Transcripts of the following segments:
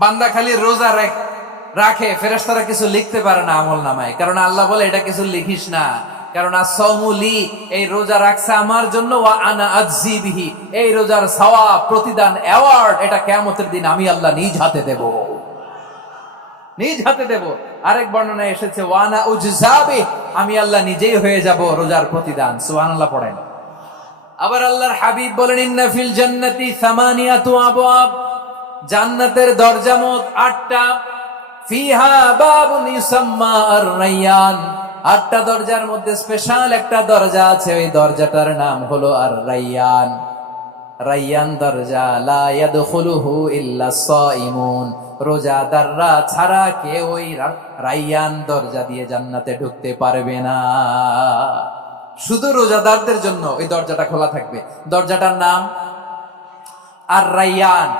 বান্দা খালি রোজা রাখে, ফেরেশতারা কিছু লিখতে পারে না আমল নামায়, কারণ আল্লাহ বলে এটা কিছু লিখিস না, কারণ আসৌমুলি, এই রোজা রাখছে আমার জন্য, ওয়া আনা আজজি বিহি, এই রোজার সওয়াব, প্রতিদান, অ্যাওয়ার্ড এটা কিয়ামতের দিন আমি আল্লাহ নিজ হাতে দেব, নিজ হাতে দেব। আরেক বর্ণনায় এসেছে ওয়ানা উজজাবি, আমি আল্লাহ নিজেই হয়ে যাব রোজার প্রতিদান। সুবহানাল্লাহ পড়েন। আবার আল্লাহর হাবিব বলেন ইন্না ফিল জান্নাতি সামানিয়াতু আবওয়াব, জান্নাতের দরজা মোট 8টা, ফিহা বাবুন ইউসাম্মা আর-রায়্যান, 8টা দরজার মধ্যে স্পেশাল একটা দরজা আছে, ওই দরজাটার নাম হলো আর-রায়্যান। রায়্যান দরজা, লা ইয়াদখুলুহু ইল্লা সাইমুন, রোজাদাররা ছাড়া কেউ ওই রায়্যান দরজা দিয়ে জান্নাতে ঢুকতে পারবে না। শুধু রোজাদারদের জন্য ওই দরজাটা খোলা থাকবে। দরজাটার নাম আর-রায়্যান।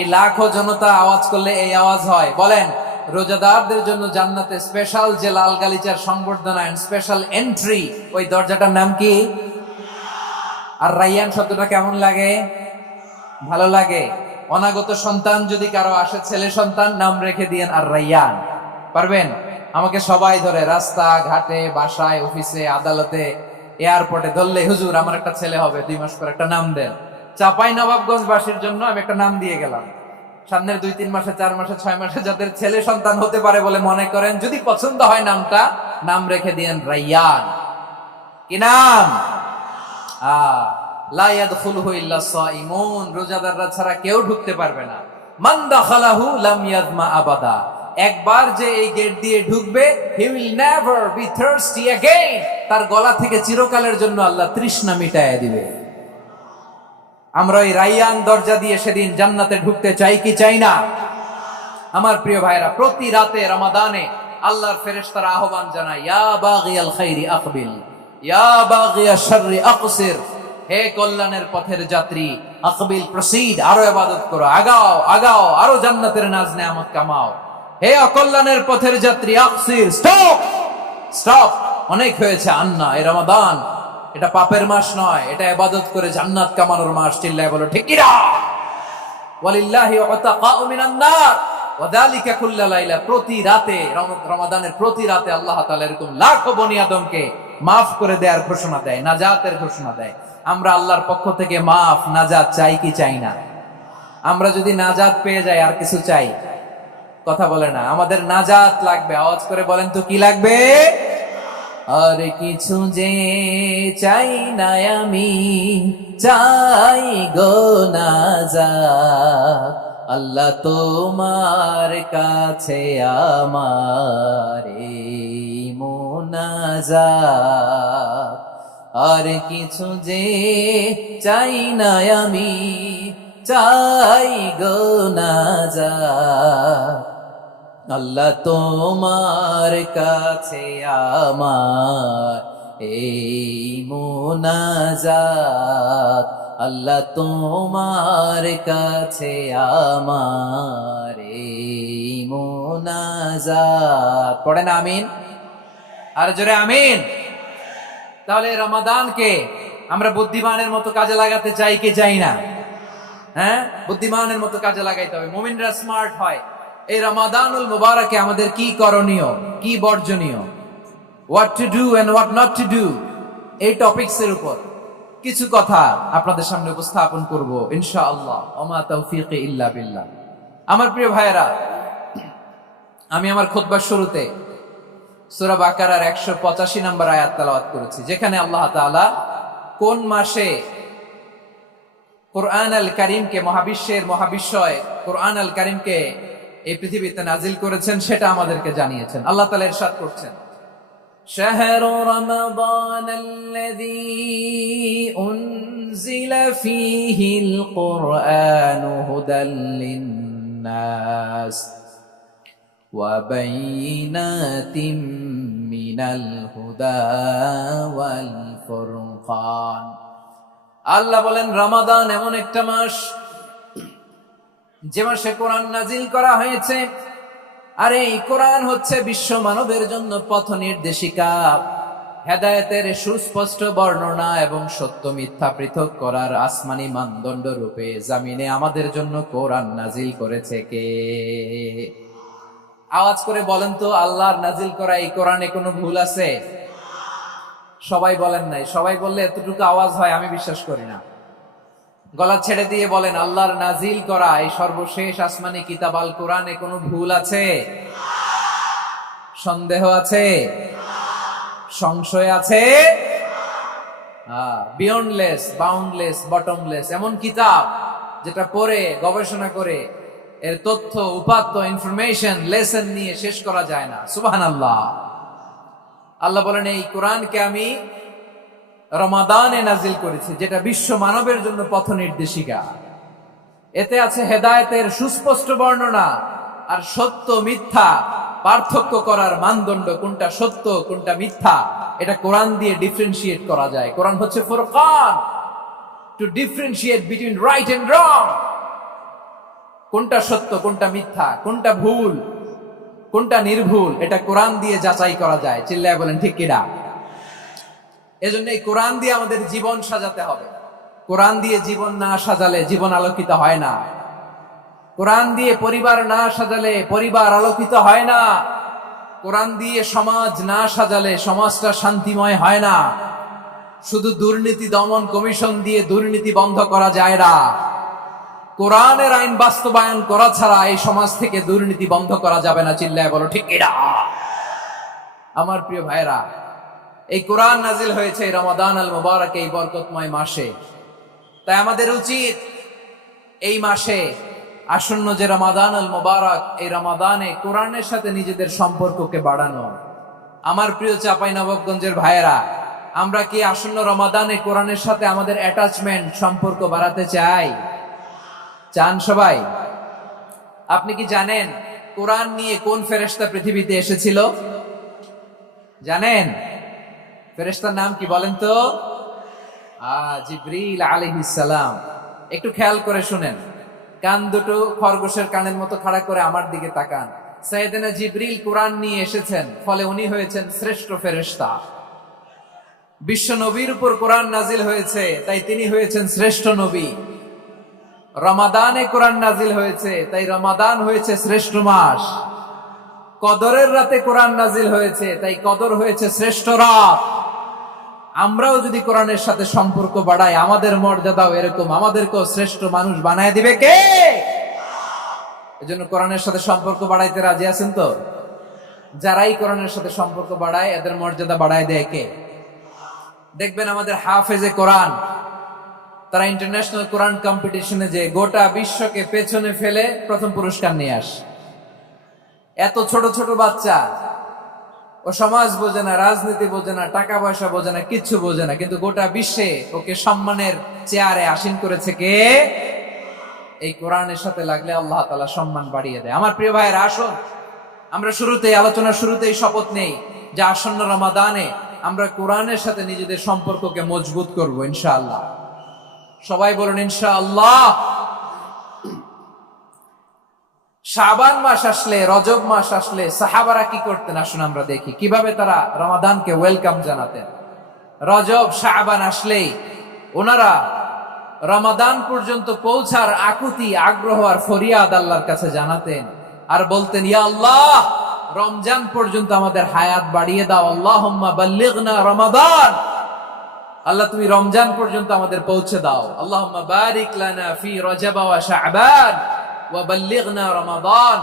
এই লাখো জনতা আওয়াজ করলে এই আওয়াজ হয়, বলেন রোজাদারদের জন্য জান্নাতে স্পেশাল যে লাল গালিচার সংবর্ধনা এন্ড স্পেশাল এন্ট্রি, ওই দরজাটার নাম কি? আর-রায়্যান শব্দটা কেমন লাগে? ভালো লাগে। অনাগত সন্তান যদি কারো আসে, ছেলে সন্তান, নাম রেখে দিয়েন আর-রায়্যান। পারবেন? আমাকে সবাই ধরে রাস্তা ঘাটে, বাসায়, অফিসে, আদালতে, এয়ারপোর্টে ধরলে, হুজুর আমার একটা ছেলে হবে 2 মাস পর, একটা নাম দেন। চাপাই নবাবগঞ্জবাসীর জন্য আমি একটা নাম দিয়ে গেলাম। সামনের 2-3 মাসে, 4 মাসে, 6 মাসে যাদের ছেলে সন্তান হতে পারে বলে মনে করেন, যদি পছন্দ হয় নামটা, নাম রেখে দিয়েন রায়্যান। কি নাম? লা ইয়াদখুলুহু ইল্লা সাইমুন, রোজাদাররা ছাড়া কেউ ঢুকতে পারবে না। মান দাখালাহু লাম ইয়াযমা আবাদা, একবার যে এই গেট দিয়ে ঢুকবে, he will never be thirsty again, তার গলা থেকে চিরকালের জন্য আল্লাহ তৃষ্ণা মিটায় দিবে। আমরা ওই রায়্যান দরজা দিয়ে সেদিন জান্নাতে ঢুকতে চাই কি চাই না? আমার প্রিয় ভাইরা, প্রতি রাতে রমাদানে আল্লাহর ফেরেশতারা আহ্বান জানায়, ইয়া বাগিয়াল খাইরি আকবিল, ইয়া বাগিয়াশ শাররি আকসির, হে কল্যাণের পথের যাত্রী, আকবিল প্রসিড, আরো ইবাদত করো, আগাও আগাও, আরো জান্নাতের নাজ নেয়ামত কামাও। হে অকল্যাণের পথের যাত্রী, আকসির, স্টপ স্টপ, অনেক হয়েছে। আন্না, এই রমাদান এটা পাপের মাস নয়, এটা ইবাদত করে জান্নাত কামানোর মাস। চিল্লায় বলো ঠিক কি না? ওয়ালিল্লাহি উতাকাউ মিনান নার ওয়া যালিকা কুল্লা লাইলা, প্রতি রাতে, রমাদানের প্রতি রাতে আল্লাহ তাআলা এরকম লাখো বনি আদমকে মাফ করে দেওয়ার ঘোষণা দেয়, নাজাতের ঘোষণা দেয়। আমরা আল্লাহর পক্ষ থেকে মাফ, নাজাত চাই কি চাই না? আমরা যদি নাজাত পেয়ে যাই আর কিছু চাই? কথা বলে না। আমাদের নাজাত লাগবে, আওয়াজ করে বলেন তো কি লাগবে? আর কিছু যে চাই না আমি, চাই গো নাজাত, আল্লাহ তোমার কাছে আমার এই মুনাজাত। আর কিছু যে চাই না আমি, চাই গো নাজাত, আল্লাহ তোমার কাছে আমার এই মুনাজাত, আল্লাহ তোমার কাছে আমার এই মুনাজাত। পড়েন আমিন, আর জোরে আমিন। তাহলে রমাদানকে আমরা বুদ্ধিমানের মতো কাজে লাগাতে চাই কি চাই না? হ্যাঁ, বুদ্ধিমানের মতো কাজে লাগাইতে হবে। মুমিনরা স্মার্ট হয়। এই রমাদানুল মুবারকে আমাদের কি করণীয়, কি বর্জনীয়, what to do and what not to do, এই টপিকস এর উপর কিছু কথা আপনাদের সামনে উপস্থাপন করব ইনশাআল্লাহ। ওমা তাওফীকি ইল্লা বিল্লাহ। আমার প্রিয় ভাইয়েরা, আমি আমার খুতবার শুরুতে সূরা বাকারার 185 নম্বর আয়াত তেলাওয়াত করেছি, যেখানে আল্লাহ তাআলা কোন মাসে কুরআন আল কারীমকে, মহাবিশ্বের মহাবিশ্বয় কুরআন আল কারীমকে এই পৃথিবীতে নাজিল করেছেন সেটা আমাদেরকে জানিয়েছেন। আল্লাহ তাআলা ইরশাদ করছেন, শাহরু রমাদানাল্লাযী উনজিলা ফীহিল কুরআনু হুদাল লিন্নাস ওয়া বাইনাতিম মিনাল হুদা ওয়াল ফুরকান। আল্লাহ বলেন রমাদান এমন একটা মাস যে মাসে কোরআন নাজিল করা হয়েছে, আর এই কোরআন হচ্ছে বিশ্ব মানবের জন্য পথ নির্দেশিকা। হেদায়েতের সুস্পষ্ট বর্ণনা এবং সত্য মিথ্যা পৃথক করার আসমানি মানদণ্ড রূপে জামিনে আমাদের জন্য কোরআন নাজিল করেছে কে? আওয়াজ করে বলেন তো, আল্লাহর নাজিল করা এই কোরআনে কোনো ভুল আছে? সবাই বলেন নাই। সবাই বললে এতটুকু আওয়াজ হয় আমি বিশ্বাস করি না। গলা ছেড়ে দিয়ে বলেন, আল্লাহর নাজিল করা এই সর্বশেষ আসমানি কিতাব আল কোরআনে কোনো ভুল আছে? সন্দেহ আছে? সংশয় আছে? বিয়ন্ডলেস, বাউন্ডলেস, বটমলেস, এমন কিতাব যেটা পড়ে গবেষণা করে এর তথ্য উপাত্ত ইনফরমেশন লেসন নিয়ে শেষ করা যায় না। সুবহানাল্লাহ। আল্লাহ বলেন, এই কোরআনকে আমি রমাদানে নাজিল করেছি, যেটা বিশ্ব মানবের জন্য পথ নির্দেশিকা। এতে আছে হেদায়েতের সুস্পষ্ট বর্ণনা আর সত্য মিথ্যা পার্থক্য করার মানদণ্ড, কোনটা সত্য কোনটা মিথ্যা এটা কোরআন দিয়ে ডিফারেন্সিয়েট করা যায়। কোরআন হচ্ছে ফুরকান, to differentiate between right and wrong. কোনটা সত্য কোনটা মিথ্যা, কোনটা ভুল কোনটা নির্ভুল, এটা কোরআন দিয়ে যাচাই করা যায়। চিল্লায় বলেন ঠিক কিনা? এজন্য এই কোরআন দিয়ে আমাদের জীবন সাজাতে হবে। কোরআন দিয়ে জীবন না সাজালে জীবন আলোকিত হয় না। কোরআন দিয়ে পরিবার না সাজালে পরিবার আলোকিত হয় না। কোরআন দিয়ে সমাজ না সাজালে সমাজটা শান্তিময় হয় না। শুধু দুর্নীতি দমন কমিশন দিয়ে দুর্নীতি বন্ধ করা যায় না। কোরআনের আইন বাস্তবায়ন করা ছাড়া এই সমাজ থেকে দুর্নীতি বন্ধ করা যাবে না। চিল্লায় বলো ঠিক কিনা? আমার প্রিয় ভাইরা, এই কোরআন নাজিল হয়েছে রমাদান আল মুবারক, এই বরকতময় মাসে। তাই আমাদের উচিত এই মাসে আসন্ন যে রমাদান আল মুবারক, এই রমাদানে কোরআনের সাথে নিজেদের সম্পর্ককে বাড়ানো। আমার প্রিয় চাঁপাইনবাবগঞ্জের ভাইয়েরা, আমরা কি আসন্ন রমাদানে কোরআনের সাথে আমাদের অ্যাটাচমেন্ট সম্পর্ক বাড়াতে চাই? চান সবাই? আপনি কি জানেন কোরআন নিয়ে কোন ফেরেশতা পৃথিবীতে এসেছিল? জানেন? ফেরেশতার নাম কি বলেন তো? জিবরিল আলাইহিস সালাম। একটু খেয়াল করে শুনেন, কান দুটো খরগোশের কানের মতো খাড়া করে আমার দিকে তাকান। সাইয়েদনা জিবরিল কোরআন নিয়ে এসেছেন, ফলে উনি হয়েছেন শ্রেষ্ঠ ফেরেশতা। বিশ্ব নবীর উপর কোরআন নাজিল হয়েছে, তাই তিনি হয়েছেন শ্রেষ্ঠ নবী। রমাদানে কোরআন নাজিল হয়েছে, তাই রমাদান হয়েছে শ্রেষ্ঠ মাস। কদরের রাতে কোরআন নাজিল হয়েছে, তাই কদর হয়েছে শ্রেষ্ঠ রাত। আমরাও যদি কোরআনের সাথে সম্পর্ক বাড়াই, আমাদের মর্যাদাও এরকম, আমাদেরকেও শ্রেষ্ঠ মানুষ বানায় দিবে কে? এজন্য কোরআনের সাথে সম্পর্ক বাড়াইতে রাজি আছেন তো? যারাই কোরআনের সাথে সম্পর্ক বাড়ায় এদের মর্যাদা বাড়ায় দেয় কে? দেখবেন আমাদের হাফেজে কোরআন, তারা ইন্টারন্যাশনাল কোরআন কম্পিটিশনে যে গোটা বিশ্বকে পেছনে ফেলে প্রথম পুরস্কার নিয়ে আসে। এত ছোট ছোট বাচ্চা, ও সমাজ বোঝে না, রাজনীতি বোঝে না, টাকা পয়সা বোঝে না, কিচ্ছু বোঝে না, কিন্তু গোটা বিশ্বে ওকে সম্মানের চেয়ারে আসীন করেছে কে? এই কোরআনের সাথে লাগলে আল্লাহ তাআলা সম্মান বাড়িয়ে দেয়। আমার প্রিয় ভাইয়েরা, আসুন আমরা আলোচনার শুরুতেই শপথ নেই যে আসন্ন রমাদানে আমরা কোরআনের সাথে নিজেদের সম্পর্ককে মজবুত করব ইনশাআল্লাহ। সবাই বলুন ইনশাআল্লাহ। শাবান মাস আসলে, রজব মাস আসলে সাহাবারা কি করতেন? আসুন আমরা দেখি কিভাবে তারা রমাদানকে ওয়েলকাম জানাতেন। রজব শাবান আসলেই ওনারা রমাদান পর্যন্ত পৌঁছার আকুতি, আগ্রহ আর ফরিয়াদ আল্লাহর কাছে জানাতেন আর বলতেন, ইয়া আল্লাহ, রমজান পর্যন্ত আমাদের হায়াত বাড়িয়ে দাও। আল্লাহুম্মা বাল্লিগনা রমাদান, আল্লাহ তুমি রমজান পর্যন্ত আমাদের পৌঁছে দাও। আল্লাহুম্মা বারিক লানা ফি রজব ওয়া শাবান ওয়া বাল্লিগনা রমাদান,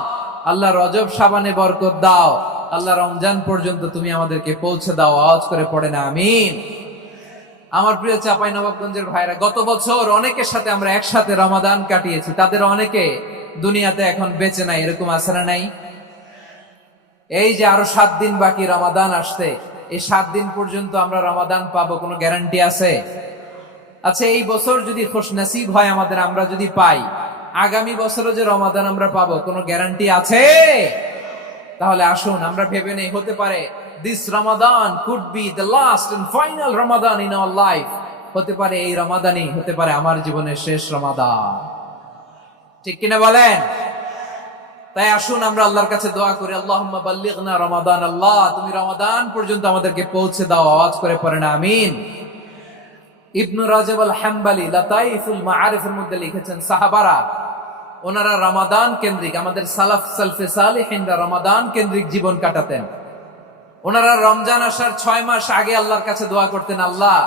আল্লাহ রজব শাবানে বরকত দাও, আল্লাহ রমজান পর্যন্ত তুমি আমাদেরকে পৌঁছে দাও। আওয়াজ করে পড়েন আমিন। আমার প্রিয় চাঁপাইনবাবগঞ্জের ভাইরা, গত বছর অনেকের সাথে আমরা একসাথে রমাদান কাটিয়েছি, তাদের অনেকে দুনিয়াতে এখন বেঁচে নাই, এরকম আছে না নাই? এই যে আরো 7 দিন বাকি রমাদান আসতে, এই 7 দিন পর্যন্ত আমরা রমাদান পাবো, কোনো গ্যারান্টি আছে? আচ্ছা, এই বছর যদি খুশনসিব হয় আমাদের, আমরা যদি পাই, আগামী বছরও যে রমাদান আমরা পাবো, কোনো গ্যারান্টি আছে? তাহলে আসুন আমরা ভেবে নেই, হতে পারে this Ramadan could be the last and final Ramadan in our life. হতে পারে এই রমাদানই হতে পারে আমার জীবনের শেষ রমাদান। ঠিক কিনা বলেন? তাই আসুন আমরা আল্লাহর কাছে দোয়া করি, আল্লাহুম্মা বাল্লিগনা রমাদান, আল্লাহ তুমি রমাদান পর্যন্ত আমাদেরকে পৌঁছে দাও। আওয়াজ করে পড়েন আমিন। ইবনু রাজব আল হাম্বালি লাতাইফুল মাআরিফের মধ্যে লিখেছেন, সাহাবারা ওনারা রমাদান কেন্দ্রিক, আমাদের সালাফ সালফে সালিহিনরা রমাদান কেন্দ্রিক জীবন কাটাতেন। ওনারা রমজান আসার 6 মাস আগে আল্লাহর কাছে দোয়া করতেন, আল্লাহ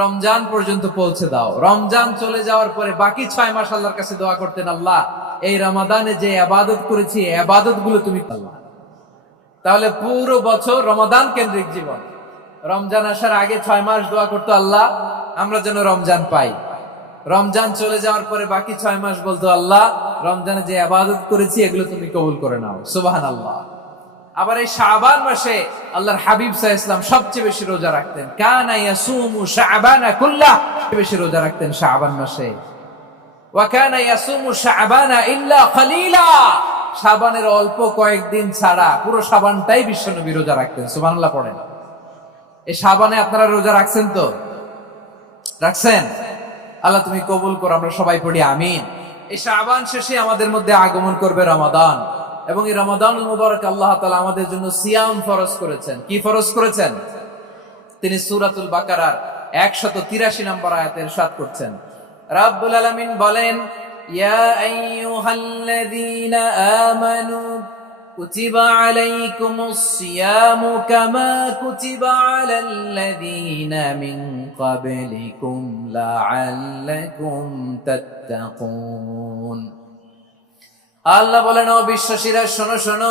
রমজান পর্যন্ত পৌঁছে দাও। রমজান চলে যাওয়ার পরে বাকি 6 মাস আল্লাহর কাছে দোয়া করতেন, আল্লাহ এই রমাদানে যে ইবাদত করেছি ইবাদত গুলো তুমি আল্লাহ। তাহলে পুরো বছর রমাদান কেন্দ্রিক জীবন। রমজান আসার আগে 6 মাস দোয়া করতো, আল্লাহ আমরা যেন রমজান পাই। রমজান চলে যাওয়ার পরে বাকি 6 মাস বলতো, আল্লাহ রমজানে যে ইবাদত করেছি এগুলো তুমি কবুল করে নাও। সুবহানাল্লাহ। আবার এই শাবান মাসে আল্লাহর হাবিব সাল্লাল্লাহু আলাইহি ওয়াসাল্লাম সবচেয়ে বেশি রোজা রাখতেন। কানা ইয়াসুমু শাবানা কুল্লাহ, বেশি রোজা রাখতেন শাবান মাসে। ওয়া কানা ইয়াসুমু শাবানা ইল্লা কলিলা, শাবানের অল্প কয়েকদিন ছাড়া পুরো শাবানটাই বিশ্বনবী রোজা রাখতেন। সুবহানাল্লাহ পড়েন। এই শাবানে আপনারা রোজা রাখছেন তো? রাখছেন? আল্লাহ তুমি কবুল করো, আমরা সবাই পড়ি আমিন। এই শাবান শেষে আমাদের মধ্যে আগমন করবে রমাদান, এবং এই রমাদানুল মুবারক আল্লাহ তাআলা আমাদের জন্য সিয়াম ফরজ করেছেন। কি ফরজ করেছেন? তিনি সূরাতুল বাকারার 183 নম্বর আয়াতে ইরশাদ করছেন, রাব্বুল আলামিন বলেন, ইয়া আইয়ুহাল্লাযীনা আমানু কুতিবা আলাইকুমুস সিয়ামু কামা কুতিবা আলাল্লাযীনা মিন ক্বাবলিকুম লাআল্লাকুম তাত্তাকুন। আল্লাহ বলেন, ও বিশ্বাসীরা শোনো শোনো,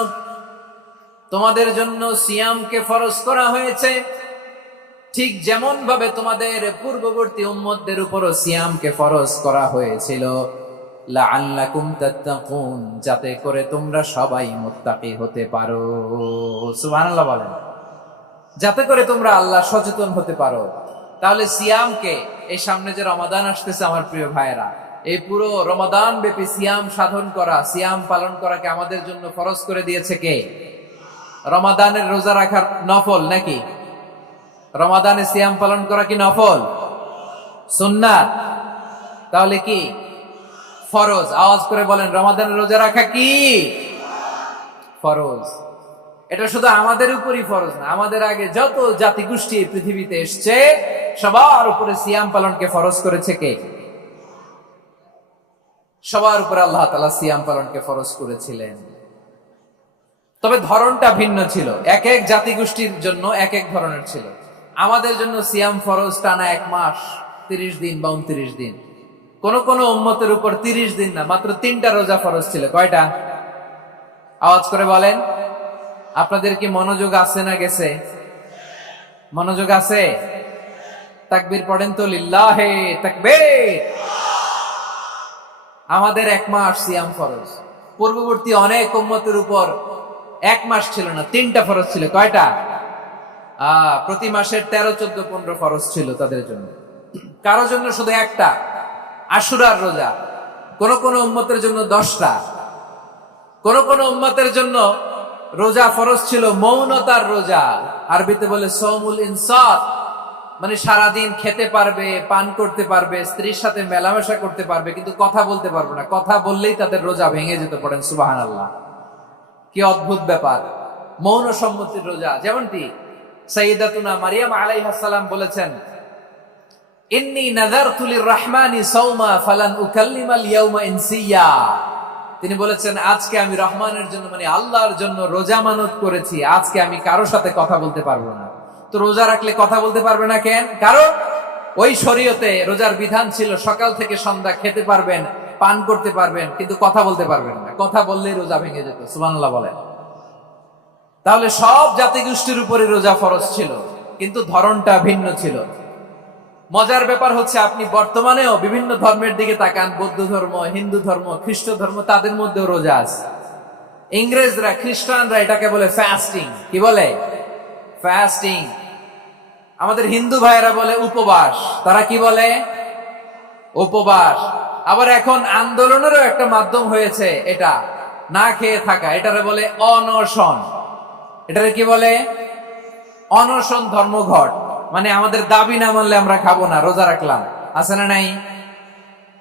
তোমাদের জন্য সিয়ামকে ফরজ করা হয়েছে, ঠিক যেমন ভাবে তোমাদের পূর্ববর্তী উম্মতদের উপরও সিয়ামকে ফরজ করা হয়েছিল, লাআল্লাকুম তাত্তাকুন, যাতে করে তোমরা সবাই মুত্তাকি হতে পারো। সুবহানাল্লাহ বলেন, যাতে করে তোমরা আল্লাহ সচেতন হতে পারো। তাহলে সিয়ামকে, এই সামনে যে রমাদান আসতেছে আমার প্রিয় ভাইয়েরা, এই পুরো রমাদান ব্যাপী সিয়াম সাধন করা, সিয়াম পালন করাকে আমাদের জন্য ফরজ করে দিয়েছে কে? রমাদানের রোজা রাখার নফল নাকি? রমাদানে সিয়াম পালন করা কি নফল? সুন্নাত? তাহলে কি ফরজ? আওয়াজ করে বলেন, রমাদানের রোজা রাখা কি ফরজ? এটা শুধু আমাদের উপরই ফরজ না, আমাদের আগে যত জাতিগোষ্ঠী পৃথিবীতে এসছে সবার উপরে সিয়াম পালনকে ফরজ করেছে কে? সবার উপরে আল্লাহ তাআলা সিয়াম পালনকে ফরজ করেছিলেন। তবে ধরনটা ভিন্ন ছিল, এক এক জাতিগোষ্ঠীর জন্য এক এক ধরনের ছিল। আমাদের জন্য সিয়াম ফরজ টানা 1 মাস 30 দিন বা 29 দিন। কোন কোন উম্মতের উপর 30 দিন না, মাত্র 3টা রোজা ফরজ ছিল। কয়টা? আওয়াজ করে বলেন। আপনাদের কি মনোযোগ আছে না গেছে? মনোযোগ আছে? তাকবীর পড়েন তো, লিল্লাহে তাকবীর। আমাদের 1 মাস সিয়াম ফরজ। পূর্ববর্তী অনেক উম্মতের উপর 1 মাস ছিল না, 3টা ফরজ ছিল। কয়টা? প্রতি মাসের 13, 14, 15 ফরজ ছিল তাদের জন্য। কারো জন্য শুধু একটা, আশুরার রোজা। কোন কোন উম্মতের জন্য 10টা। কোন কোন উম্মতের জন্য রোজা ফরজ ছিল মৌনতার রোজা, আরবিতে বলে সওমুল ইনসাত, মানে সারাদিন খেতে পারবে, পান করতে পারবে, স্ত্রীর সাথে মেলামেশা করতে পারবে, কিন্তু কথা বলতে পারবে না। কথা বললেই তাদের রোজা ভেঙে যেতে। পড়েন সুবহানাল্লাহ। কি অদ্ভুত ব্যাপার! মৌন সম্মতির রোজা। যেমনটি সাইয়্যিদাতুনা মারিয়াম আলাইহাস সালাম বলেছেন, ইন্নী নাযারতু লির-রাহমানি সাওমা ফালান উকাল্লিমাল ইয়াওমা ইনসিয়া। তিনি বলেছেন, আজকে আমি রহমানের জন্য, মানে আল্লাহর জন্য রোজা মানত করেছি, আজকে আমি কারো সাথে কথা বলতে পারবো না। তো রোজা রাখলে কথা বলতে পারবে না কেন? কারণ ওই শরীয়তে রোজার বিধান ছিল সকাল থেকে সন্ধ্যা খেতে পারবেন, পান করতে পারবেন, কিন্তু কথা বলতে পারবেন না। কথা বললেই রোজা ভেঙে যেত। সুবহানাল্লাহ বলেন। তাহলে সব জাতিগোষ্ঠীর উপরে রোজা ফরজ ছিল, কিন্তু ধরনটা ভিন্ন ছিল। মজার ব্যাপার হচ্ছে, আপনি বর্তমানেও বিভিন্ন ধর্মের দিকে তাকান, বৌদ্ধ ধর্ম, হিন্দু ধর্ম, খ্রিস্ট ধর্ম, তাদের মধ্যেও রোজা আছে। ইংরেজরা, খ্রিস্টানরা এটাকে বলে ফাস্টিং। কি বলে? ফাস্টিং। আমাদের হিন্দু ভাইয়েরা বলে উপবাস। তারা কি বলে? উপবাস। আবার এখন আন্দোলনেরও একটা মাধ্যম হয়েছে এটা, না খেয়ে থাকা। এটারে বলে অনশন। এটারে কি বলে? অনশন ধর্মঘট। মানে আমাদের দাবি না মানলে আমরা খাবো না, রোজা রাখলাম। আছে না নাই?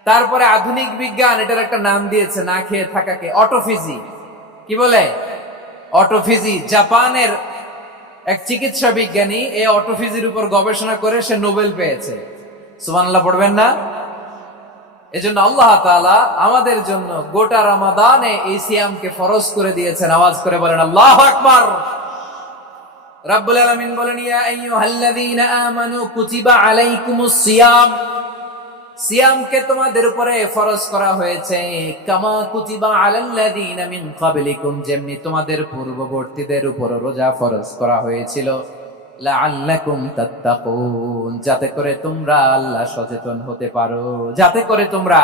তারপরে আধুনিক বিজ্ঞান এটার একটা নাম দিয়েছে, না খেয়ে থাকাকে অটোফিজি। কি বলে অটোফিজি। জাপানের এক চিকিৎসা বিজ্ঞানী এই অটোফিজির উপর গবেষণা করে সে নোবেল পেয়েছে। সুবহানাল্লাহ পড়বেন না? এজন্য আল্লাহ তাআলা আমাদের জন্য গোটা রমাদানে এই সিয়ামকে ফরজ করে দিয়েছেন। আওয়াজ করে বলেন আল্লাহু আকবার। রাব্বুল আলামিন বলেন ইয়া আইয়ুহাল্লাযীনা আমানু কুতিবা আলাইকুমুস সিয়াম, সিয়ামকে তোমাদের উপরে ফরজ করা হয়েছে কামা কুতিবা আলাল্লাযীনা মিন ক্বাবলিকুম, যেমনি তোমাদের পূর্ববর্তীদের উপর রোজা ফরজ করা হয়েছিল, লাআল্লাকুম তাত্তাকুন, যাতে করে তোমরা আল্লাহ সচেতন হতে পারো, যাতে করে তোমরা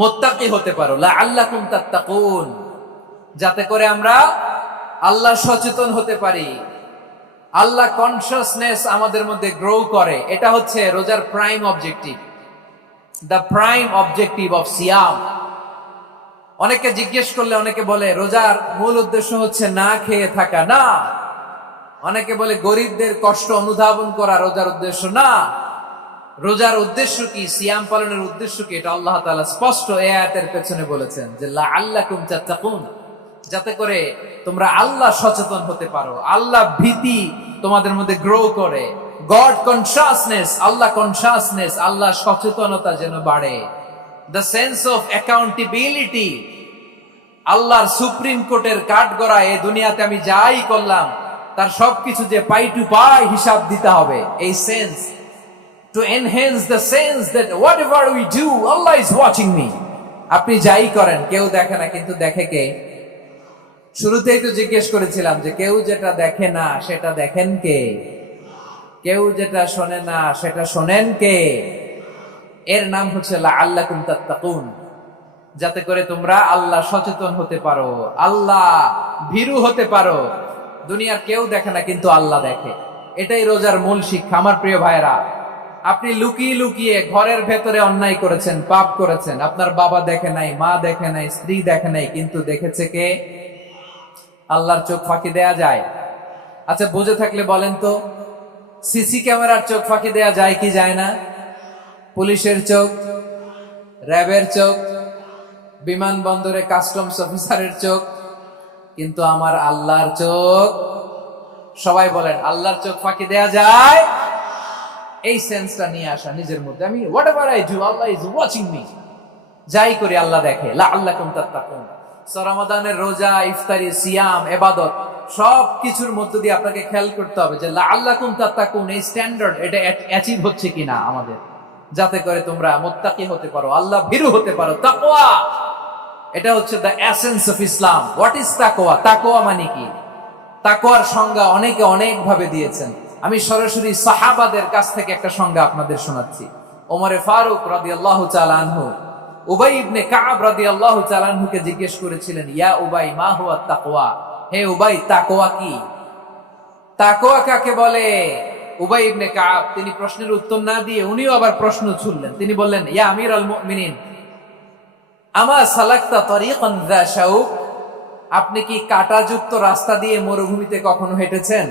মুত্তাকি হতে পারো। লাআল্লাকুম তাত্তাকুন, যাতে করে আমরা আল্লাহ সচেতন হতে পারি, আল্লাহ কনসিয়াসনেস আমাদের মধ্যে গ্রো করে। এটা হচ্ছে রোজার prime objective, the prime objective of সিয়াম। অনেকে জিজ্ঞেস করলে অনেকে বলে রোজার মূল উদ্দেশ্য হচ্ছে না খেয়ে থাকা। না। অনেকে বলে গরিবদের কষ্ট অনুধাবন করা রোজার উদ্দেশ্য। না। রোজার উদ্দেশ্য কি, সিয়াম পালনের উদ্দেশ্য কি, এটা আল্লাহ তাআলা স্পষ্ট এই আয়াতের পেছনে বলেছেন যে লাআল্লাকুম তাত্তাকুন, যাতে করে তোমরা আল্লাহ সচেতন হতে পারো, আল্লাহ ভীতি তোমাদের মধ্যে গ্রো করে, গড কনসিয়াসনেস, আল্লাহ কনসিয়াসনেস, আল্লাহ সচেতনতা যেন বাড়ে, দ্য সেন্স অফ অ্যাকাউন্টেবিলিটি। আল্লাহর সুপ্রিম কোর্টের কাঠগড়া এই দুনিয়াতে আমি যাই করলাম তার সবকিছু যে পাই টু পাই হিসাব দিতে হবে, এই sense, to enhance the sense that whatever we do Allah is watching me. আপনি যাই করেন কেউ দেখে না, কিন্তু দেখে কে? শুরুতেই তো জিজ্ঞেস করেছিলাম যে কেউ যেটা দেখে না সেটা দেখেন কে? কেউ যেটা শোনে না সেটা শোনেন কে? এর নাম হচ্ছে লাআল্লাকুম তাত্তাকুন, যাতে করে তোমরা আল্লাহ সচেতন হতে পারো, আল্লাহ ভীরু হতে পারো। দুনিয়ার কেউ দেখে না, কিন্তু আল্লাহ দেখে। এটাই রোজার মূল শিক্ষা। আমার প্রিয় ভাইরা, আপনি লুকিয়ে লুকিয়ে ঘরের ভেতরে অন্যায় করেছেন, পাপ করেছেন, আপনার বাবা দেখে নাই, মা দেখে নাই, স্ত্রী দেখে নাই, কিন্তু দেখেছে কে? আল্লাহর চোখ ফাঁকি দেয়া যায়? আচ্ছা বুঝে থাকলে বলেন তো, সিসি ক্যামেরার চোখ ফাঁকি দেয়া যায় কি যায় না? পুলিশের চোখ, র্যাবের চোখ, বিমানবন্দরে কাস্টমস অফিসারের চোখ, কিন্তু আমার আল্লাহর চোখ? সবাই বলেন আল্লাহর চোখ ফাঁকি দেয়া যায়? এই সেন্সটা নিয়ে আসা নিজের মধ্যে, আমি whatever I do Allah is watching me, যাই করি আল্লাহ দেখে। লাআল্লাকুম তাত্তাকুন। রমাদানের রোজা, ইফতারি, সিয়াম, ইবাদত সব কিছুর মধ্য দিয়ে আপনাকে খেয়াল করতে হবে যে লাআল্লাকুম তাত্তাকুন এই স্ট্যান্ডার্ড এটা অ্যাচিভ হচ্ছে কিনা আমাদের, যাতে করে তোমরা মুত্তাকি হতে পারো, আল্লাহ ভীরু হতে পারো। তাকওয়া, এটা হচ্ছে the essence of Islam. What is তাকওয়া? তাকওয়া মানে কি? তাকওয়ার সংজ্ঞা অনেকে অনেক ভাবে দিয়েছেন। আমি সরাসরি সাহাবাদের কাছ থেকে একটা সংজ্ঞা আপনাদের শোনাচ্ছি। ওমরে ফারুক রাদিয়াল্লাহু তাআলা আনহু উবাই ইবনে কাব রাদিয়াল্লাহু তাআলা আনহুকে জিজ্ঞেস করেছিলেন, ইয়া উবাই মা হুয়া তাকওয়া? হে উবাই, তাকওয়া কি? তাকওয়া কাকে বলে? উবাই ইবনে কাব তিনি প্রশ্নের উত্তর না দিয়ে উনিও আবার প্রশ্ন ছুড়লেন। তিনি বললেন, ইয়া আমিরুল মুমিনিন, আমা সালাকতা তরিকান যা শাউক, আপনি কি কাঁটাযুক্ত রাস্তা দিয়ে মরুভূমিতে কখনো হেঁটেছেন?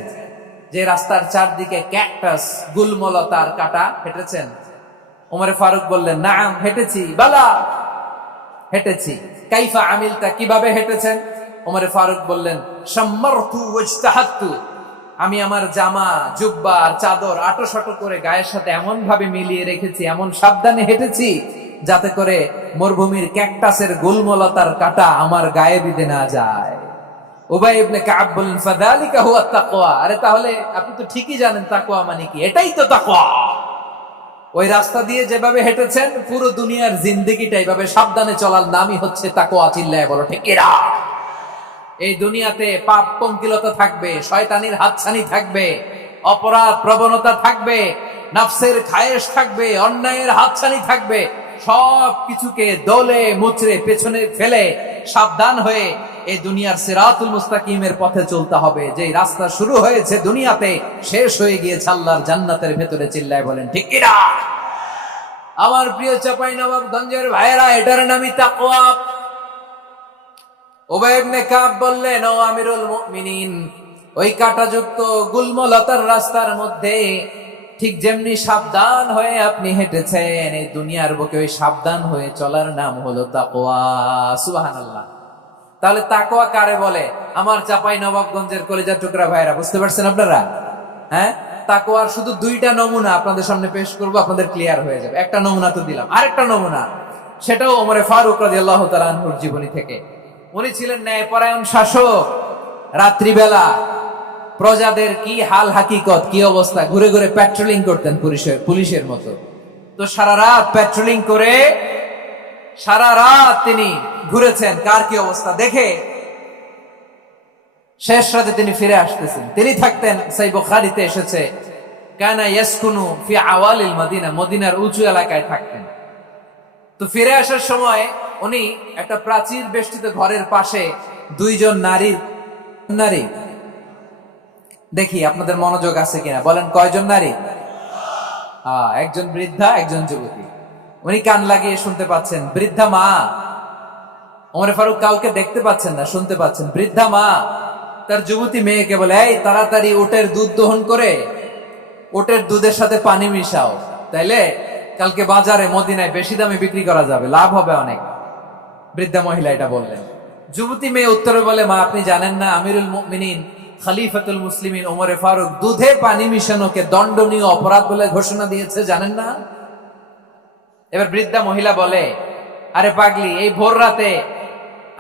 যে রাস্তার চারদিকে ক্যাকটাস, গুলমলতার কাঁটা, হেঁটেছেন? ওমরে ফারুক বললেন, নাম, হেঁটেছি। বালা, হেঁটেছি। কাইফা আমিলতা, কিভাবে হেঁটেছেন? ওমরে ফারুক বললেন, শাম্মারতু ওয়াজতাহাতু, আমি আমার জামা, জুব্বা আর চাদর আটোসাটো করে গায়ের সাথে এমন ভাবে মিলিয়ে রেখেছি, এমন সাবধানে হেঁটেছি যাতে করে মরুভূমির ক্যাকটাসের গুলমলতার কাঁটা আমার গায়ে বিঁধে না যায়। উবাই ইবনে কাব বললেন, ফাযালিকা হুয়া তাকওয়া। আরে তাহলে আপনি তো ঠিকই জানেন তাকওয়া মানে কি, এটাই তো তাকওয়া। ওই রাস্তা দিয়ে যেভাবে হেঁটেছেন পুরো দুনিয়ার জিন্দেগিটা এইভাবে সাবধানে চলার নামই হচ্ছে তাকওয়া। চিল্লায় বলো ঠিক কিনা? এই দুনিয়াতে পাপ পঙ্কিলতা থাকবে, শয়তানির হাতছানি থাকবে, অপরাধ প্রবণতা থাকবে, নফসের খায়েশ থাকবে, অন্যায়ের হাতছানি থাকবে। সব কিছুকে দলে মুচড়ে পেছনে ফেলে সাবধান হয়ে এই দুনিয়ার সিরাতুল মুস্তাকিমের পথে চলতে হবে। যে রাস্তা শুরু হয়েছে দুনিয়াতে, শেষ হয়ে গিয়েছে আল্লাহর জান্নাতের ভেতরে। চিল্লায় বলেন ঠিক কিনা? আমার প্রিয় চাঁপাইনবাবগঞ্জের ভাইয়েরা, এটার নামই তাকওয়া। উবাই ইবনে কাব বললেন, ও আমিরুল মুমিনিন, ওই কাঁটাযুক্ত গুলমলতার রাস্তার মধ্যে ঠিক যেমনি সাবধান হয়ে আপনি হেঁটেছেন, এই দুনিয়ার বুকে ওই সাবধান হয়ে চলার নাম হলো তাকওয়া। সুবহানাল্লাহ। তাহলে তাকওয়া কারে বলে? আমার চাপাই নবাবগঞ্জের কলিজার টুকরা ভাইরা, বুঝতে পারছেন আপনারা? হ্যাঁ, তাকওয়ার শুধু দুইটা নমুনা আপনাদের সামনে পেশ করব, আপনাদের ক্লিয়ার হয়ে যাবে। একটা নমুনা তো দিলাম, আরেকটা নমুনা, সেটাও ওমরে ফারুক রাদিয়াল্লাহু তাআলা আনহুর জীবনী থেকে। উনি ছিলেন ন্যায়পরায়ণ শাসক। রাত্রিবেলা প্রজাদের কি হাল হাকিকত, কি অবস্থা, ঘুরে ঘুরে প্যাট্রোলিং করতেন পুলিশের মতো। তো সারা রাত প্যাট্রোলিং করে সারা রাত তিনি ঘুরেছেন কার কি অবস্থা দেখে। শেষ রাতে তিনি ফিরে আসতেছেন। তিনি থাকতেন, সহিহ বুখারীতে এসেছে, কানা ইয়াসকুনু ফি আওয়ালিল মদিনা, মদিনার উঁচু এলাকায় থাকতেন। তো ফিরে আসার সময় উনি একটা প্রাচীর বেষ্টিত ঘরের পাশে দুইজন নারী, দেখি আপনাদের মনোযোগ আছে কিনা, বলেন কয়জন নারী? একজন বৃদ্ধা, একজন যুবতী। উনি কান লাগিয়ে শুনতে পাচ্ছেন। বৃদ্ধা মা, ওমর ফারুক কাউকে দেখতে পাচ্ছেন না, শুনতে পাচ্ছেন। বৃদ্ধা মা তার যুবতী মেয়েকে বলে, এই তাড়াতাড়ি উটের দুধ দহন করে উটের দুধের সাথে পানি মিশাও, তাইলে কালকে বাজারে মদিনায় বেশি দামে বিক্রি করা যাবে, লাভ হবে অনেক। বৃদ্ধা মহিলা এটা বললেন। যুবতী মেয়ে উত্তরে বলে, মা আপনি জানেন না আমিরুল মুমিনিন খলিফাতুল মুসলিমিন ওমর ফারুক দুধে পানি মিশানোকে দণ্ডনীয় অপরাধ বলে ঘোষণা দিয়েছে, জানেন না? এবার বৃদ্ধা মহিলা বলে, আরে পাগলি, এই ভোর রাতে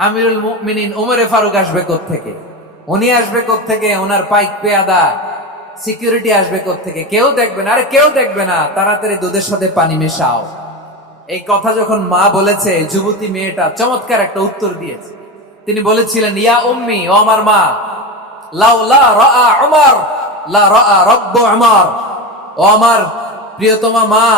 আমিরুল মুমিনিন ওমর ফারুক আসবে কোত্থেকে? উনি আসবে কোত্থেকে? ওনার পাইক পেয়াদা সিকিউরিটি আসবে কোত্থেকে? কেউ দেখবে না। আরে কেউ দেখবে না, তাড়াতাড়ি দুধের সাথে পানি মেশাও। এই কথা যখন মা বলেছে, যুবতী মেয়েটা চমৎকার একটা উত্তর দিয়েছে। তিনি বলেছিলেন, ইয়া উম্মি, ও আমার মা, লাউলা রাআ উমর লা রাআ রাব্বু উমর, ও আমার প্রিয়তমা মা,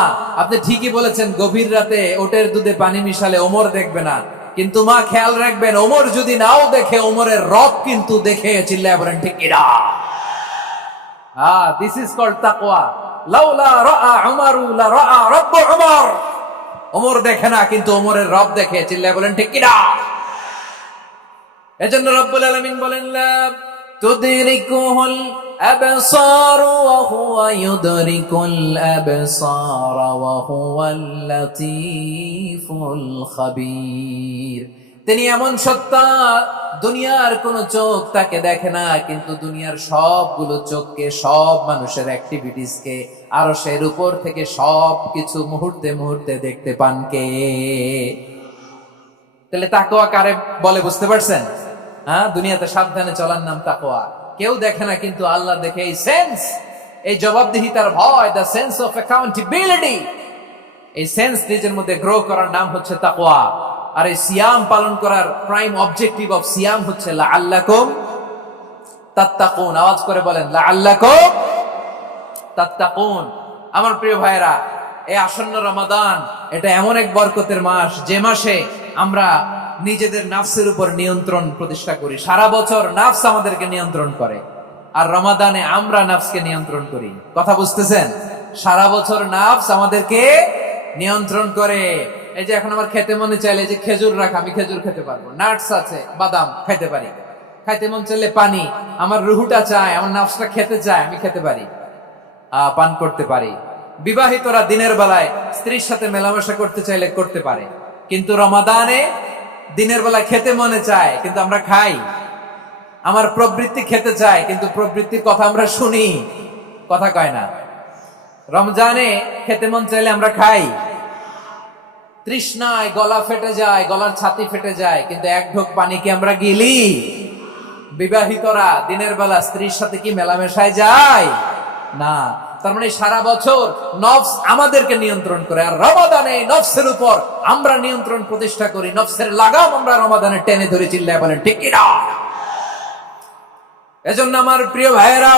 আপনি ঠিকই বলেছেন, গভীর রাতে ওটের দুধে পানি মিশালে ওমর দেখবে না, কিন্তু মা খেয়াল রাখবেন, ওমর যদি নাও দেখে, ওমরের রব কিন্তু দেখে। চিল্লায় বলেন ঠিক কিনা? দিস ইজ কল্ড তাকওয়া। লাউলা রাআ উমরু লা রাআ রাব্বু উমর, ওমর দেখে না কিন্তু ওমরের রব দেখে। চিল্লায় বলেন ঠিক কিনা? এজন্য রব্বুল আলামিন বলেন, লা তুদরিকুহুল আবসার ওয়া হুয়া ইউদরিকুল আবসার ওয়া হুয়াল লাতীফুল খাবীর। তিনি এমন সত্তা, দুনিয়ার কোন চোখ তাকে দেখে না, কিন্তু দুনিয়ার সবগুলো চোখকে, সব মানুষের অ্যাক্টিভিটিসকে, আরশের উপর থেকে সবকিছু মুহূর্তে মুহূর্তে দেখতে পান কে? তাহলে তাকওয়া কারে বলে বুঝতে পারছেন? দুনিয়াতে সাবধানে চলার নাম তাকওয়া। কেউ দেখে না কিন্তু আল্লাহ দেখে। এই সেন্স, এই জবাবদিহিতার ভয়, দ্য সেন্স অফ অ্যাকাউন্টেবিলিটি, এই সেন্স নিজের মধ্যে গ্রো করার নাম হচ্ছে তাকওয়া। আর এই সিয়াম পালন করার প্রাইম অবজেক্টিভ অফ সিয়াম হচ্ছে লাআল্লাকুম তাত্তাকুন। আওয়াজ করে বলেন, লাআল্লাকুম তাত্তাকুন। আমার প্রিয় ভাইরা, এই আসন্ন রমাদান, এটা এমন এক বরকতের মাস, যে মাসে আমরা নিজেদের নাফসের উপর নিয়ন্ত্রণ প্রতিষ্ঠা করি। সারা বছর নাফস আমাদেরকে নিয়ন্ত্রণ করে, আর রমাদানে আমরা নাফসকে নিয়ন্ত্রণ করি। কথা বুঝতেছেন? সারা বছর নাফস আমাদেরকে নিয়ন্ত্রণ করে। এই যে এখন আমার খেতে মনে চাইলে যে খেজুর রাখ, আমি খেজুর খেতে পারবো, নাটস আছে, বাদাম খেতে পারি। খাইতে মন চাইলে পানি, আমার রুহুটা চায়, আমার নাফসটা খেতে চায়, আমি খেতে পারি, পান করতে পারি। বিবাহিতরা দিনের বেলায় স্ত্রীর সাথে মেলামেশা করতে চাইলে করতে পারে, কিন্তু রমাদানে দিনের বেলায় খেতে মনে চায় কিন্তু আমরা খাই। আমার প্রবৃত্তি খেতে চায় কিন্তু প্রবৃত্তির কথা আমরা শুনি, কথা কয় না। রমজানে খেতে মন চাইলে আমরা খাই, তৃষ্ণায় গলা ফেটে যায়, গলার ছাতি ফেটে যায়, কিন্তু এক ঢোক পানি কি আমরা গিলি? বিবাহিতরা দিনের বেলা স্ত্রীর সাথে কি মেলামেশায় যায়? না। তার মানে সারা বছর নফস আমাদেরকে নিয়ন্ত্রণ করে, আর রমাদানে নফসের উপর আমরা নিয়ন্ত্রণ প্রতিষ্ঠা করি। নফসের লাগাম আমরা রমাদানে টেনে ধরে। চিল্লায় বলেন ঠিক কিনা? এজন্য আমার প্রিয় ভাইয়েরা,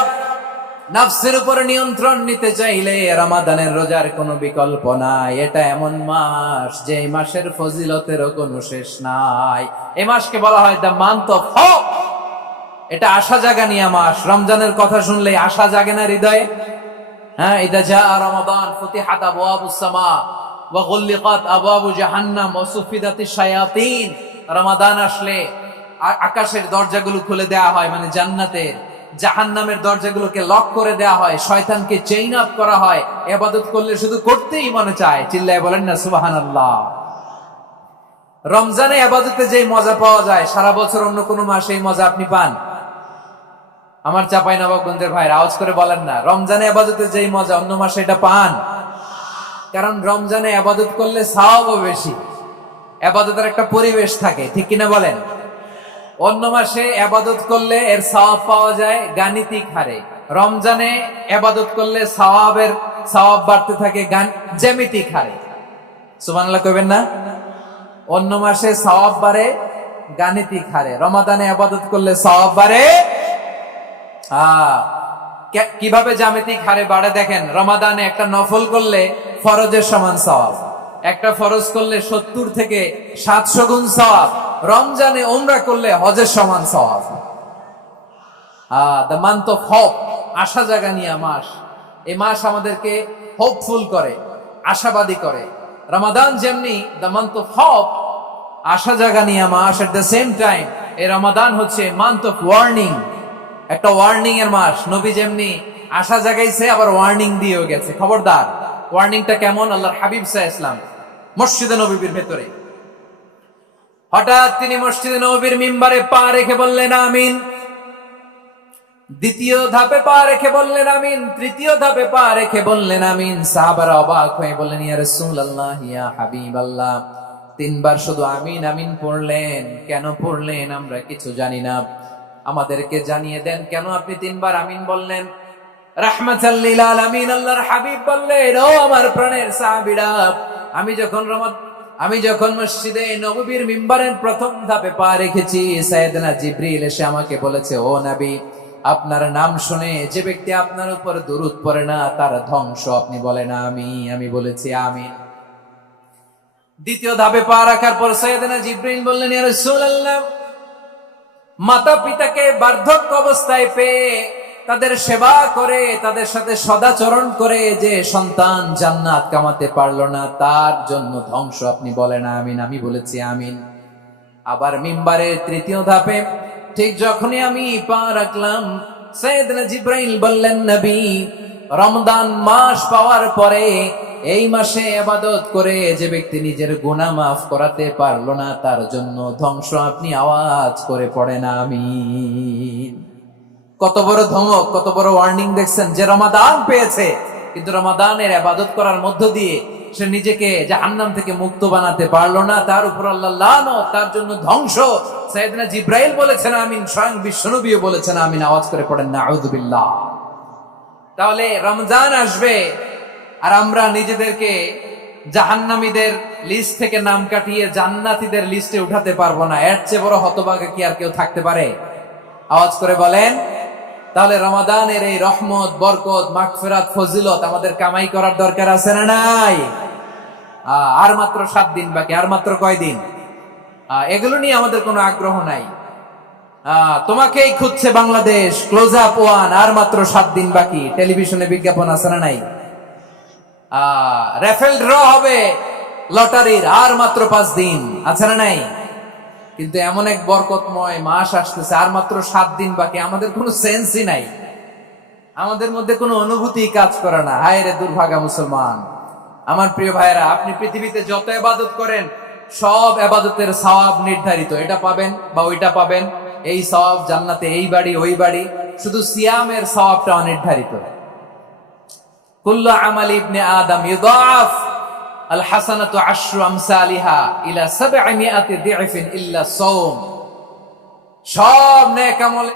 নফসের উপর নিয়ন্ত্রণ নিতে চাইলে রমাদানের রোজার কোনো বিকল্প নাই। এটা এমন মাস যে এই মাসের ফজিলতেরও কোনো শেষ নাই। এই মাসকে বলা হয় দ্য মান্থ অফ হোপ। এটা আশা জাগানিয়া মাস। রমজানের কথা শুনলে আশা জাগে না হৃদয়ে? হ্যাঁ, ইদা জাআ রমাদান ফুতিহাত আবওয়াবুস সামা ওয়া গুল্লিকাত আবওয়াবু জাহান্নাম ওয়া সুফিদাতিশ শায়াতিন। রমাদান আসলে আকাশের দরজাগুলো খুলে দেওয়া হয়, মানে জান্নাতের। জাহান্নামের দরজাগুলোকে লক করে দেওয়া হয়, শয়তানকে চেইন আপ করা হয়। ইবাদত করলে শুধু করতেই মনে চায়। চিল্লায় বলেন না সুবহানাল্লাহ। রমজানে আবাদতে যেই মজা পাওয়া যায় সারা বছর অন্য কোনো মাসে এই মজা আপনি পান? আমার চাঁপাইনবাবগঞ্জের ভাইরা আওয়াজ করে বলেন না, রমজানে আবাদতে যেই মজা অন্য মাসে এটা পান? কারণ রমজানে আবাদত করলে সওয়াবও বেশি, আবাদতের একটা পরিবেশ থাকে, ঠিক কিনা বলেন? অন্য মাসে আবাদত করলে এর সওয়াব পাওয়া যায় গাণিতিক হারে, রমজানে আবাদত করলে সওয়াব বাড়তে থাকে জ্যামিতিক হারে। সুবহানাল্লাহ কইবেন না? অন্য মাসে সওয়াব বাড়ে গাণিতিক হারে, রমাদানে আবাদত করলে সওয়াব বাড়ে কিভাবে জ্যামিতিক হারে বাড়ে দেখেন। রমাদানে একটা নফল করলে ফরজের সমান সওয়াব, একটা ফরজ করলে 70 থেকে 700 গুণ সওয়াব, রমজানে উমরা করলে হজের সমান সওয়াব। দ্য মান্থ অফ হোপ, আশা জাগানিয়া মাস। এই মাস আমাদেরকে হোপফুল করে, আশাবাদী করে। রমাদান যেমনি দ্য মান্থ অফ হোপ, আশা জাগানিয়া মাস, এট দ্য সেম টাইম এই রমাদান হচ্ছে মান্থ অফ ওয়ার্নিং, একটা ওয়ার্নিং এর মাস। নবী যেমনি আশা জাগাইছে আবার ওয়ার্নিং দিয়েও গেছে, খবরদার। ওয়ার্নিংটা কেমন? আল্লাহর হাবিব সাল্লাল্লাহু আলাইহি ওয়াসাল্লাম মসজিদে নববীর ভেতরে হঠাৎ তিনি মসজিদে নববীর মিম্বারে পা রেখে বললেন আমিন। দ্বিতীয় ধাপে পা রেখে বললেন আমিন, তৃতীয় ধাপে পা রেখে বললেন আমিন। সাহাবারা অবাক হয়ে বললেন ইয়া রাসূলুল্লাহ, ইয়া হাবিবাল্লাহ, 3 বার শুধু আমিন আমিন পড়লেন, কেন পড়লেন আমরা কিছু জানি না, আমাদেরকে জানিয়ে দেন কেন আপনি 3 বার আমিন বললেন। রাহমাতাল লিল আলামিন আল্লাহর হাবিব বললেন, ও আমার প্রাণের সাহাবীরা, আমি যখন মসজিদে নববীর মিম্বারের প্রথম ধাপে পা রেখেছি, সাইয়েদনা জিবরিল এসে আমাকে বলেছে, ও নবী, আপনার নাম শুনে যে ব্যক্তি আপনার উপর দুরূদ পড়ে না তার ধ্বংস। আপনি বলেন আমি বলেছি আমিন। দ্বিতীয় ধাপে পা রাখার পর সাইয়েদনা জিবরিল বললেন, ইয়া রাসূলুল্লাহ, মাতা পিতাকে বার্ধক্য অবস্থায় পেয়ে তাদের সেবা করে, তাদের সাথে সদাচরণ করে যে সন্তান জান্নাত কামাতে পারলো না তার জন্য ধ্বংস। আপনি বলেন আমিন। আমি বলেছি আমিন। আবার মিম্বারের তৃতীয় ধাপে ঠিক যখনই আমি পা রাখলাম, সাইয়েদনা জিবরাইল বললেন, নবী, রমজান মাস পাওয়ার পরে এই মাসে ইবাদত করে যে ব্যক্তি নিজের গুনাহ মাফ করাতে পারলো না তার জন্য ধ্বংস। আপনি আওয়াজ করে পড়েন আমিন। কত বড় ধমক, কত বড় ওয়ার্নিং দেখছেন। যে রমাদান পেয়েছে কিন্তু রমাদানের ইবাদত করার মধ্য দিয়ে সে নিজেকে জাহান্নাম থেকে মুক্ত বানাতে পারলো না, তার উপর আল্লাহ লানত, তার জন্য ধ্বংস। সাইয়েদনা জিবরাইল বলেছেন আমিন, স্বয়ং বিশ্বনবীও বলেছেন আমিন। আওয়াজ করে পড়েন নাউযুবিল্লাহ। তাহলে রমজান আসবে আর আমরা নিজেদেরকে জাহান্নামীদের লিস্ট থেকে নাম কাটিয়ে জান্নাতীদের লিস্টে উঠাতে পারবো না। এর চেয়ে বড় হতভাগা কি আর কেউ থাকতে পারে? আওয়াজ করে বলেন। তাহলে রমাদানের এই রহমত, বরকত, মাগফিরাত, ফজিলত আমাদের কামাই করার দরকার আছে না নাই? আর মাত্র 7 দিন বাকি। আর মাত্র কয় দিন? এগুলো নিয়ে আমাদের কোনো আগ্রহ নাই। তোমাকেই খুঁজছে বাংলাদেশ, ক্লোজ আপ ওয়ান, আর মাত্র 7 দিন বাকি। টেলিভিশনে বিজ্ঞাপন আছে না নাই? রেফেল ড্র হবে লটারির, আর মাত্র 5 দিন, আছে না নাই? কিন্তু এমন এক বরকতময় মাস আসতেছে, আর মাত্র 7 দিন বাকি। আমাদের কোনো সেন্সই নাই, আমাদের মধ্যে কোনো অনুভূতি কাজ করে না। হায় রে দুর্ভাগা মুসলমান। আমার প্রিয় ভাইরা, আপনি পৃথিবীতে যত ইবাদত করেন সব ইবাদতের সওয়াব নির্ধারিত। এটা পাবেন বা ওইটা পাবেন, এই সওয়াব জান্নাতে, এই বাড়ি ওই বাড়ি। শুধু সিয়ামের সওয়াবটা অনির্ধারিত। কুল্লু আমালি ইবনে আদম ইউদাফ আল হাসানাতু আশরু আমসালিহা ইলা 700 দি'ফিন ইল্লা সাওম। সব নেক আমল